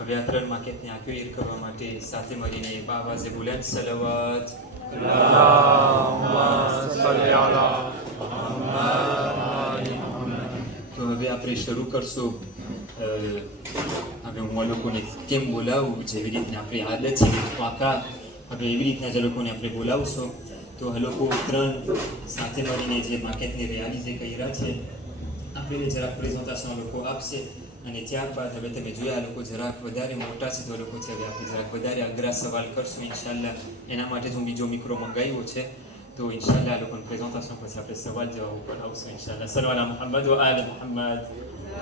હવે આ ત્રણ માકેટને acquire કરવા માટે સાથે મળીને બાવાઝે બુલંદ સલાવત અલ્લાહુમ્મા સલ્લી અલા મુહમ્મદ. તો હવે આપણે શરૂ કરશું. હવે હું આ લોકોને કેમ બોલાવું, જેવી રીતના આપણી આદત છે પાકા, હવે એવી રીતના જે લોકોને આપણે બોલાવશો તો આ લોકો ત્રણ સાથે મળીને જે માર્કેટની રેયાલી જે કર્યા છે આપણે જરાક પ્રેઝન્ટેશન લોકો આપશે અને ત્યારબાદ હવે તમે જોયા આ લોકો જરાક વધારે મોટા છે તો લોકો છે હવે આપણે જરાક વધારે અઘરા સવાલ કરશું ઇન્શાલ્લાહ. એના માટે હું બીજો મિક્રો મંગાવ્યો છે તો ઇન્શાલ્લાહ આ લોકોની પ્રેઝન્ટેશન પછી આપણે સવાલ જવાબ ઉપર આવશું ઇન્શાલ્લાહ. સલ્લલ્લાહુ અલા મુહમ્મદ વ આલે મુહમ્મદ.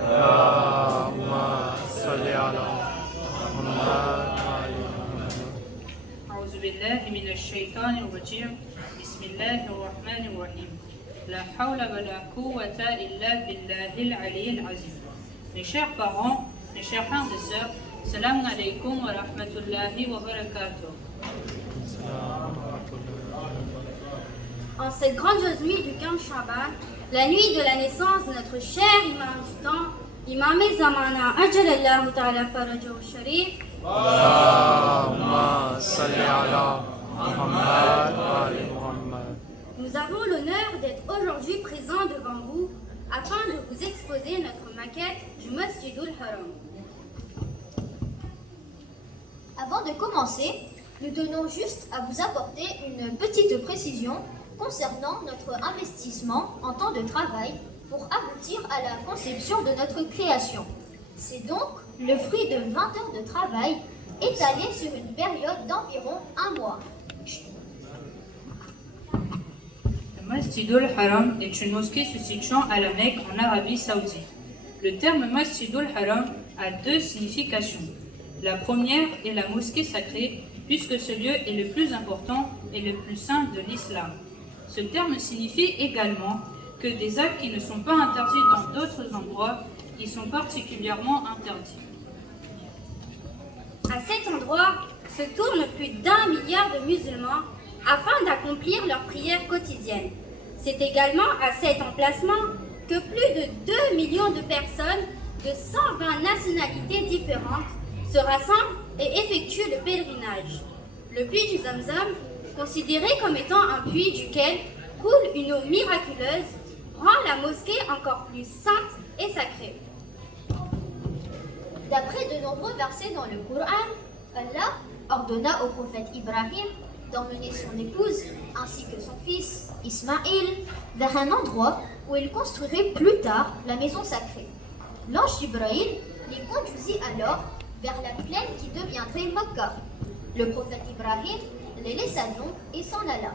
અલ્લાહુમ્મા સલ્લી અલા મુહમ્મદ. أعوذ بالله من الشيطان الرجيم بسم الله الرحمن الرحيم لا حول ولا قوة إلا بالله العلي العظيم. Mes chers parents, mes chers frères et sœurs, salam alaikum wa rahmatullahi wa barakatuh. En cette grandiose nuit du 15 Chaban, la nuit de la naissance de notre cher imam du temps, Imam Zamana Ajalallahu Ta'ala Farajahu Sharif, Allahumma salli ala Muhammad wa ali Muhammad. nous avons l'honneur d'être aujourd'hui présents devant vous afin de vous exposer notre maquette du Masjidul Haram. Avant de commencer, nous tenons juste à vous apporter une petite précision concernant notre investissement en temps de travail pour aboutir à la conception de notre création. C'est donc le fruit de 20 heures de travail étalées sur une période d'environ 1 mois. Le Masjidul Haram est une mosquée se situant à la Mecque en Arabie Saoudite. Le terme Masjidul Haram a deux significations. La première est la mosquée sacrée, puisque ce lieu est le plus important et le plus saint de l'islam. Ce terme signifie également que des actes qui ne sont pas interdits dans d'autres endroits y sont particulièrement interdits. À cet endroit se tournent plus d'1 milliard de musulmans afin d'accomplir leurs prières quotidiennes. C'est également à cet emplacement que plus de 2 millions de personnes de 120 nationalités différentes se rassemblent et effectuent le pèlerinage. Le puits du Zamzam, considéré comme étant un puits duquel coule une eau miraculeuse, rend la mosquée encore plus sainte et sacrée. D'après de nombreux versets dans le Coran, Allah ordonna au prophète Ibrahim d'emmener son épouse ainsi que son fils Ismaïl vers un endroit où il construirait plus tard la maison sacrée. L'ange Jibril les conduisit alors vers la plaine qui deviendrait Mecca. Le prophète Ibrahim les laissa donc et s'en alla.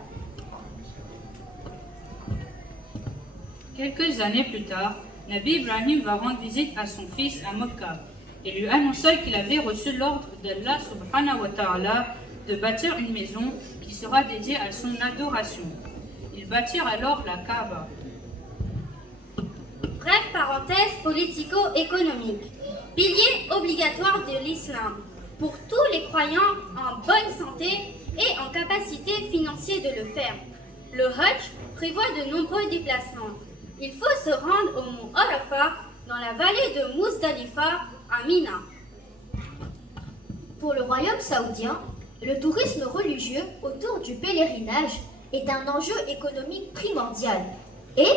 Quelques années plus tard, Nabi Ibrahim va rendre visite à son fils à Mecca et lui annonça qu'il avait reçu l'ordre d'Allah subhanahu wa ta'ala de bâtir une maison qui sera dédiée à son adoration. Ils bâtirent alors la Kaaba. Bref parenthèse politico-économique. Pilier obligatoire de l'islam pour tous les croyants en bonne santé et en capacité financière de le faire. Le Hajj prévoit de nombreux déplacements. Il faut se rendre au mont Arafat dans la vallée de Muzdalifa à Mina. Pour le royaume saoudien, le tourisme religieux autour du pèlerinage est un enjeu économique primordial. Et,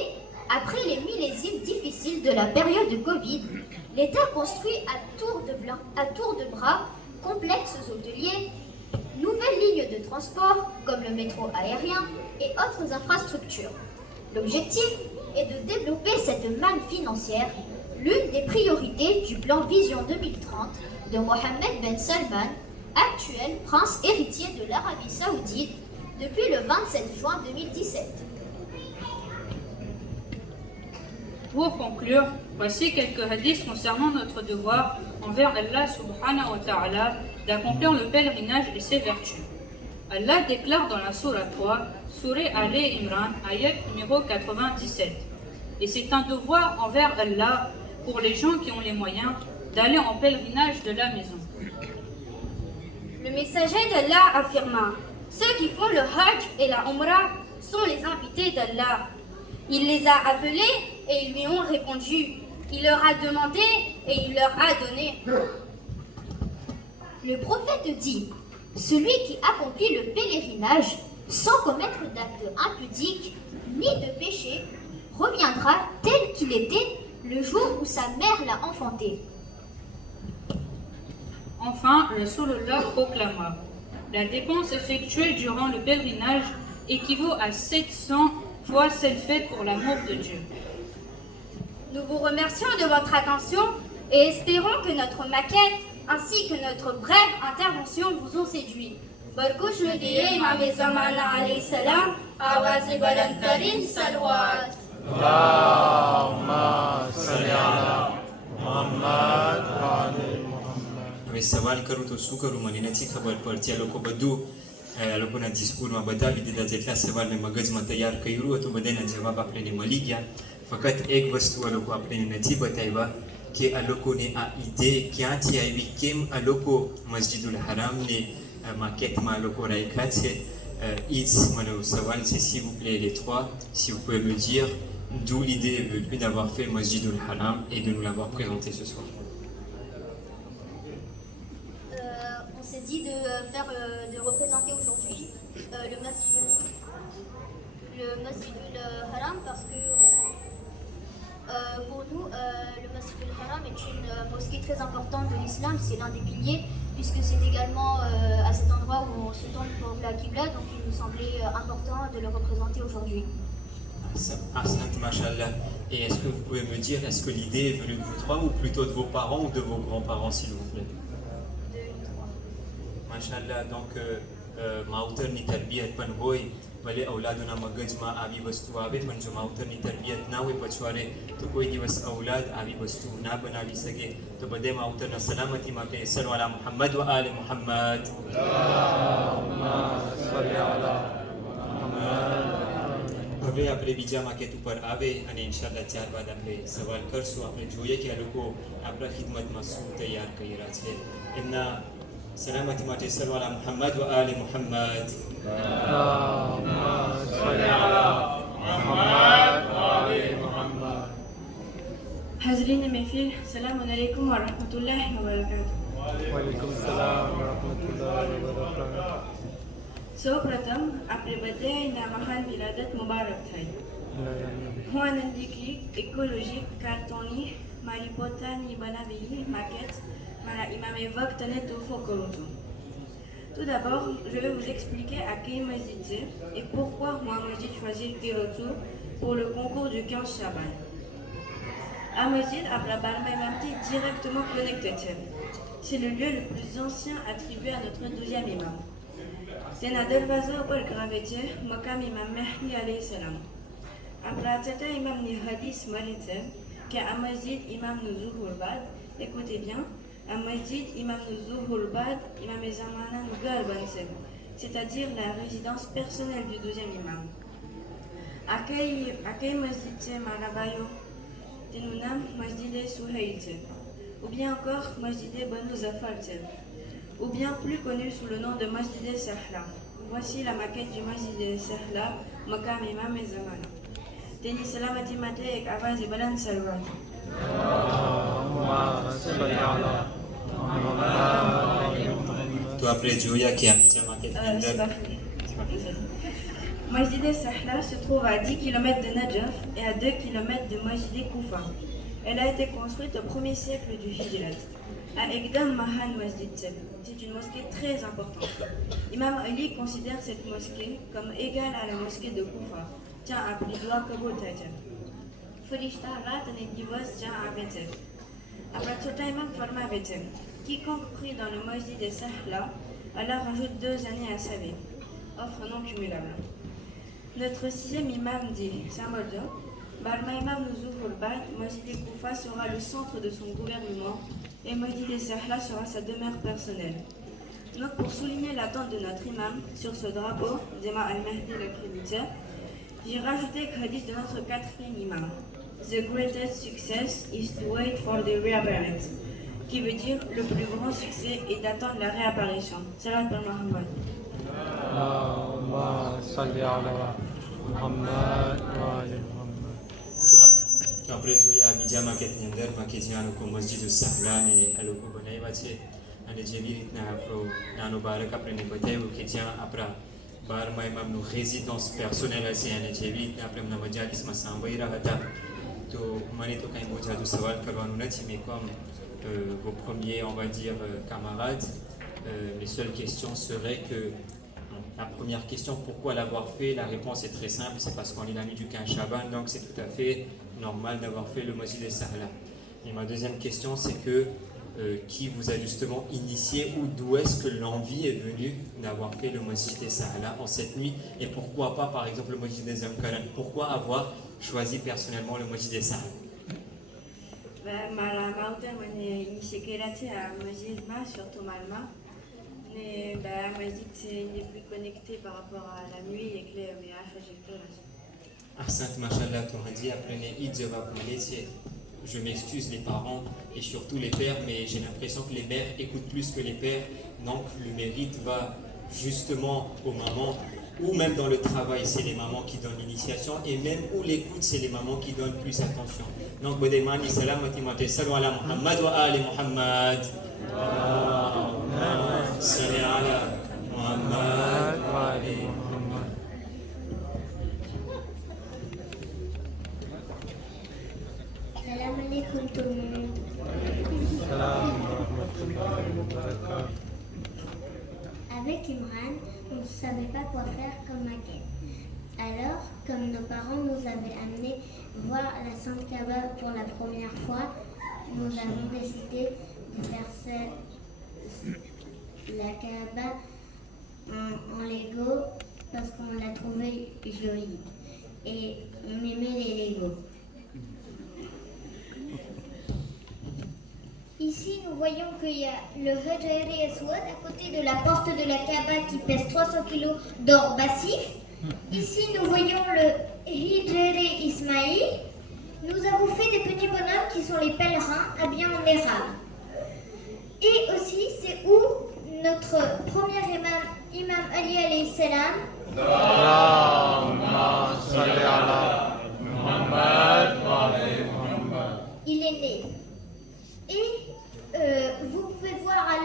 après les millésimes difficiles de la période de Covid, l'État construit à tour de bras complexes hôteliers, nouvelles lignes de transport comme le métro aérien et autres infrastructures. L'objectif est de développer cette manne financière, l'une des priorités du plan Vision 2030 de Mohammed Ben Salman, actuel prince héritier de l'Arabie Saoudite depuis le 27 juin 2017. Pour conclure, voici quelques hadiths concernant notre devoir envers Allah subhanahu wa ta'ala d'accomplir le pèlerinage et ses vertus. Allah déclare dans la Sourate 3, Sourate Ali Imran, ayat numéro 97. Et c'est un devoir envers Allah pour les gens qui ont les moyens d'aller en pèlerinage de la maison. Le messager d'Allah affirma: ceux qui font le Hajj et la Umrah sont les invités d'Allah. Il les a appelés et ils lui ont répondu. Il leur a demandé et il leur a donné. Le prophète dit, celui qui accomplit le pèlerinage sans commettre d'actes impudiques ni de péché reviendra tel qu'il était le jour où sa mère l'a enfanté. Enfin, le Rasulullah proclama: la dépense effectuée durant le pèlerinage équivaut à 700 fois celle faite pour l'amour de Dieu. Nous vous remercions de votre attention et espérons que notre maquette ainsi que notre brève intervention vous ont séduit. Barkush Nudiye Imam Zamana alayhi salam, Awaz Balan Tarin Salwat. Allahumma salli ala Muhammad wa ali Muhammad. હવે સવાલ કરું તો શું કરું મને નથી ખબર પડતી. આ લોકો બધું આ લોકોના ડિસ્કુરમાં બતાવી દીધા. જેટલા સવાલ મેં મગજમાં તૈયાર કર્યું હતું બધાના જવાબ આપણને મળી ગયા. ફક્ત એક વસ્તુ આ લોકો આપણને નથી બતાવ્યા કે આ લોકોને આ ઈદે ક્યાંથી આવી, કેમ આ લોકો મસ્જિદુલ હરામને માર્કેટમાં આ લોકો રાખ્યા છે. એ જ મારો સવાલ છે. s'il vous plaît les trois, si vous pouvez me dire d'où l'idée est venue d'avoir fait Masjidul Haram et de nous l'avoir présenté ce soir. On s'est dit de représenter aujourd'hui le Masjidul Haram parce que pour nous, le Masjidul Haram est une mosquée très importante de l'islam, c'est l'un des piliers, puisque c'est également à cet endroit où on se tourne pour la Qibla, donc il nous semblait important de le représenter aujourd'hui. Ahsant, mashallah. Et est-ce que vous pouvez me dire, est-ce que l'idée est venue de vous trois ou plutôt de vos parents ou de vos grands-parents, s'il vous plaît? De nous trois. Mashallah, donc માવતરની તરબિયત પણ હોય, ભલે અવલાદોના મગજમાં આવી વસ્તુ આવે, પણ જો માવતરની તરબિયત ના હોય પછવાડે તો કોઈ દિવસ અવલાદ આવી વસ્તુ ના બનાવી શકે. તો બધે માવતરના સલામતી માટે સલવાલા મુહમ્મદ વ આલે Muhammad. Allahumma salli ala Muhammad. હવે આપણે બીજા માકેટ ઉપર આવે અને ઇન્શાલ્લાહ ત્યારબાદ આપણે સવાલ કરશું. આપણે જોઈએ કે આ લોકો આપણા ખિદમતમાં શું તૈયાર કરી રહ્યા છે. એમના સલામતી માટે સલવાલા મુહમ્મદ વ આલે Muhammad. Allahumma salli ala Muhammad wa ali Muhammad. حاضرين محفل السلام عليكم ورحمة الله وبركاته. Wa alaikum salam wa rahmatullahi wa barakatuh. સૌપ્રથમ આપણે બધાએ ના મહાન વિલાદત મુબારક થાય. હું આનંદીકી ઇકોલોજીક કાર્ટોની મારી પોતાની બનાવેલી માકેટ મારા ઇમામે વક્તને તોહફો કરું છું. Tout d'abord, je vais vous expliquer à quel masjid c'est et pourquoi moi masjid choisit Tirotu pour le concours du 15 Shaban. Un masjid આપણા બારમા imamથી directement connecté છે. C'est le lieu le plus ancien attribué à notre 12e imam. તેના દરવાજા ઉપર ગ્રાવે છે મકામ ઇમામ મહેદી અલૈહિ સલામ. આપણા છઠ્ઠા ઇમામની હદીસ મળી છે કે આ મસ્જિદ ઇમામનું ઝુહુર બાદ, écoutez bien, un masjid ઇમામનું ઝુહુર બાદ ઇમામે ઝમાનાનું ઘર બનશે, c'est-à-dire la résidence personnelle du 12e imam. À quel masjid c'est મારા ભાઈઓ? તેનું નામ મસ્જિદે સુહેલ છે, ou bien encore મસ્જિદે બનુ ઝફર છે, ou bien plus connu sous le nom de Masjid Sahla. Voici la maquette du Masjid Sahla, Makam Imam Zamana. Teni salamati mate ek avaz e balan salwa. Allahumma salli ala Muhammad wa ali Muhammad. તો આપણે જોયા કે આ બીજા માકેટની C'est અંદર pas fini. Masjid Sahla se trouve à 10 km de Najaf et à 2 km de Masjid Koufa. Elle a été construite au 1er siècle du Hijrat. À Ekdam Mahan Masjid, c'est une mosquée très importante. Imam Ali considère cette mosquée comme égale à la mosquée de Koufa. Tiens, à Pridwa Kabotaja. Farishta Rat et Divos Tiens à Betel. Après tout Imam Farma Betel. Quiconque prie dans le Masjid de Sahla, Allah rajoute 2 années à sa vie. Offre non cumulable. Notre 6e imam dit, Samodo, Barma Imam Nuzul Bad, Masjid Koufa sera le centre de son gouvernement et Masjid Sahla sera sa demeure personnelle. Donc pour souligner l'attente de notre imam sur ce drapeau, Dema al-Mahdi le créditeur, j'ai rajouté le hadith de notre 4e imam. The greatest success is to wait for the reappearance, qui veut dire le plus grand succès est d'attendre la réapparition. Salat par Muhammad. Allahumma salli ala Muhammad wa ali Muhammad. તો આપણે જોઈએ આ બીજા માકેટની અંદર કે જ્યાં લોકો મસ્જિદ સહલા ને આ લોકો બનાવ્યા છે. અને જેવી રીતના આપણો નાનો બાળક આપણને બતાવ્યું કે જ્યાં આપણા 12મા ઇમામનું રેઝિડન્સ પેર્સોનેલ હશે અને જેવી રીતના આપણે એમના મજાલિસમાં સાંભળી રહ્યા હતા તો મને તો કંઈ બહુ જાદુ સવાલ કરવાનું નથી mais comme vos premiers on va dire camarades mes seules questions seraient que la première question, pourquoi l'avoir fait? La réponse est très simple, c'est parce qu'on est la nuit du 15 Shaban, donc c'est tout à fait normal d'avoir fait le Masjid al-Sahla. Et ma deuxième question, c'est que qui vous a justement initié ou d'où est-ce que l'envie est venue d'avoir fait le Masjid al-Sahla en cette nuit? Et pourquoi pas par exemple le Masjid al-Zamkaran? Pourquoi avoir choisi personnellement le Masjid al-Sahla? Malama mane initié Kerati à Masjidma, surtout Malma. Mais Masjid il est plus connecté par rapport à la nuit et que les Ahsant, mashallah, tu as dit après les Eid, je m'excuse les parents et surtout les pères, mais j'ai l'impression que les mères écoutent plus que les pères, donc le mérite va justement aux mamans, ou même dans le travail, c'est les mamans qui donnent l'initiation, et même où l'écoute, c'est les mamans qui donnent plus attention. Donc, Bodemani, salam, salam ala Muhammad wa ali Muhammad. Salam ala Muhammad wa ali Muhammad. Salam alaikum tout le monde. Avec Imran, on ne savait pas quoi faire comme maquette. Alors, comme nos parents nous avaient amenés voir la Sainte Kaaba pour la première fois, nous avons décidé de faire la Kaaba en Lego parce qu'on l'a trouvée jolie et on aimait les Lego. Ici, nous voyons qu'il y a le Hajar Aswad à côté de la porte de la Kaaba qui pèse 300 kg d'or massif. Ici, nous voyons le Hajar Ismaïl. Nous avons fait des petits bonhommes qui sont les pèlerins habillés en érable. Et aussi, c'est où notre premier imam Ali alayhi salam. Il est né. Et vous pouvez voir à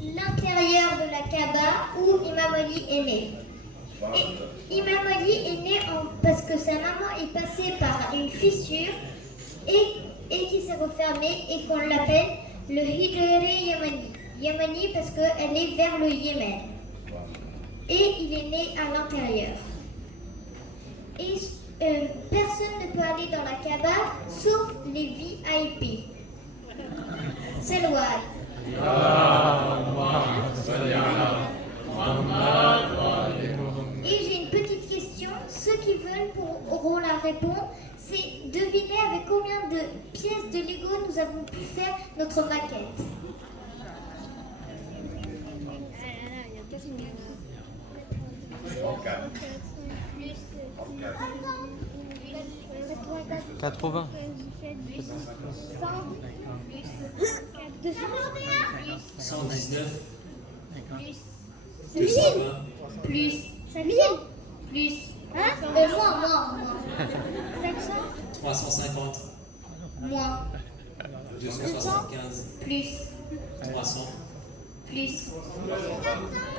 l'intérieur de la Kaaba où Imam Ali est né. Et Imam Ali est né parce que sa maman est passée par une fissure et qui s'est refermée et qu'on l'appelle le Hijri Yamani. Yamani parce qu'elle est vers le Yémen. Et il est né à l'intérieur. Et personne ne peut aller dans la Kaaba sauf les VIP. C'est loi. Et j'ai une petite question. Ceux qui veulent auront la réponse. C'est deviner avec combien de pièces de Lego nous avons pu faire notre maquette. « 80. 119. Plus. 220. Plus. 5000. Plus. Moins. 350. Moins. 275. Plus. 300. Plus.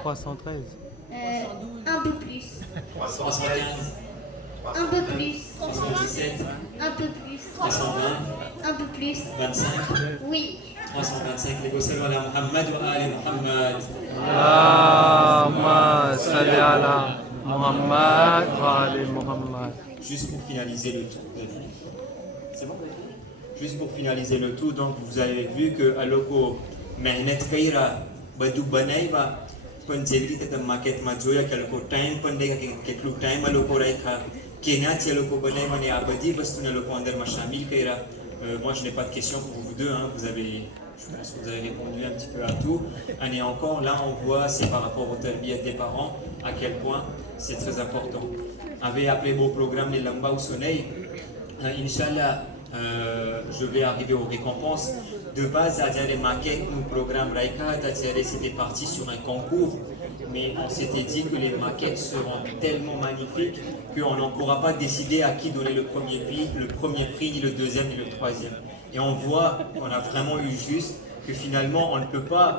313. Un peu plus. 315. Un peu plus. 317. Un peu plus. 320. Un peu plus. 25. Oui. 325. Les salam ala Muhammad wa ali Muhammad. Allahumma salli ala Muhammad wa ali Muhammad. Juste pour finaliser le tout. C'est bon? Juste pour finaliser le tout, donc vous avez vu que à l'oko mehnet kaira badu banaiba પણ જેવી રીતે તમે માર્કેટમાં જોયા કે લોકો ટાઈમ પણ લે કે કેટલું ટાઈમ આ લોકો રાખ્યા કેનાથી આ લોકો બનાવ્યા અને આ બધી વસ્તુને લોકો અંદરમાં શામિલ કર્યા. Moi je n'ai pas de questions pour vous deux, hein. Je pense que vous avez répondu un petit peu à tout. Et encore là on voit, c'est par rapport au tarbiyat des parents, à quel point c'est très important. Avait appelé beau programme les Lamba au Soleil. Inch'Allah, je vais arriver aux récompenses. De base, à dire les maquettes, nous programme Raika, c'était parti sur un concours, mais on s'était dit que les maquettes seront tellement magnifiques qu'on ne pourra pas décider à qui donner le premier prix, ni le deuxième, ni le troisième. Et on voit qu'on a vraiment eu juste, que finalement on ne peut pas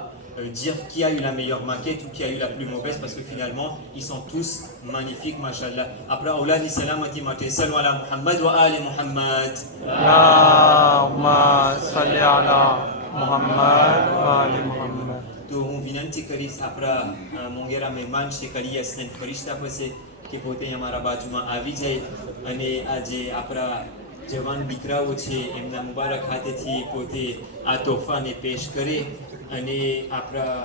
dire qui a eu la meilleure maquette ou qui a eu la plus mauvaise, parce que finalement ils sont tous magnifiques, mashallah. Après, Auladi salamati mate, salu ala Muhammad wa ali Muhammad. Allahumma salli ala Muhammad wa ali Muhammad. तो હું વિનંતી કરીશ આપણા મોંઘેરા મહેમાન શ્રી કરીએ સ્નેહ ફરિશ્તા પાસે કે પોતે અમારા બાજુમાં આવી જાય અને આજે આપણા જવાન દીકરાઓ છે એમના મુબારક હાથેથી પોતે આ તોહફાને પેશ કરે અને આપણા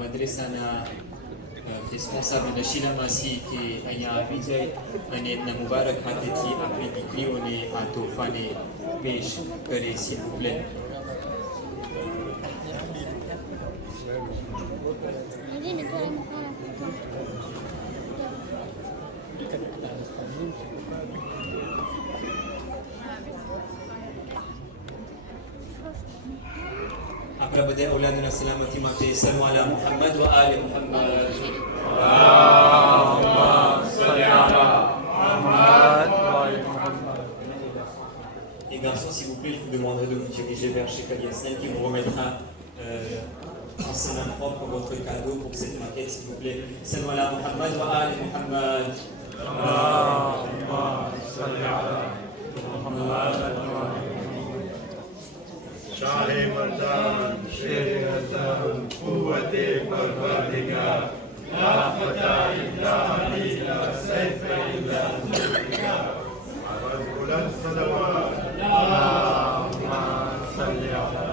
મદ્રેસાના રિસ્પોન્સાબલ નશીલા માસી કે અહીંયા આવી જાય અને એમના મુબારક હાથેથી આપણી દીકરીઓને આ તોહફાને પેશ કરે s'il vous plaît. Après بدأ أولادنا السلامة ماتي سلموا على محمد وآل محمد. اللهم صل على محمد wa ali Muhammad. Les garçons, s'il vous plaît, je vous demanderai de vous diriger vers Cheikh Ali Hassan qui vous remettra en ses mains propres votre cadeau pour cette maquette, s'il vous plaît. Salam ala Muhammad wa ali Muhammad. Allahumma salli ala Muhammad wa ali Shah मर्दान शेर हसन कुव्वते परवरदिगार ला फता इल्ला अली ला सैफ इल्ला जुल्फिकार आवाज बुलंद सलवात Allahumma salli ala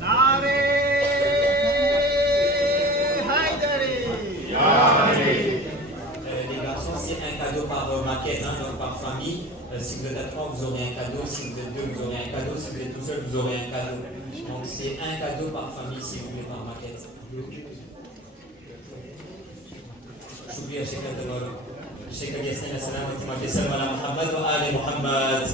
नारे Hydari Les garçons, c'est un cadeau par maquette, hein, donc par famille. Si vous êtes à 3, vous aurez un cadeau. Si vous êtes 2, vous aurez un cadeau. Si vous êtes tout seul, vous aurez un cadeau. Donc c'est un cadeau par famille, si vous voulez, par maquette. شكرا يا شيخ الدمر. الشيخ يسلم السلامة ما تسلم على محمد وآل محمد.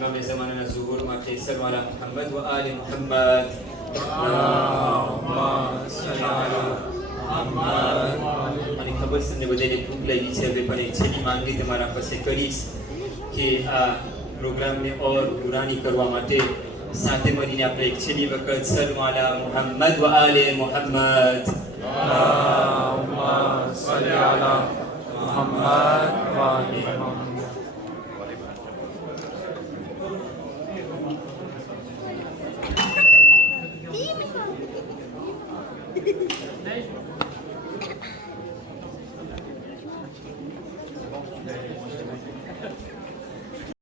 إمام زماننا الزهور ما تسلم على محمد وآل محمد. Allahumma salli ala Muhammad wa ali મને ખબર છે ને બધાને ભૂખ લાગી છે હવે પણ એક છેલ્લી માંગણી તમારા પાસે કરીશ કે આ પ્રોગ્રામને ઓર પુરાની કરવા માટે સાથે મળીને આપણે એક છેલ્લી વખત સલ્લુ અલા મુહમ્મદ વ આલે Muhammad. Allahumma salli ala Muhammad wa ali Muhammad.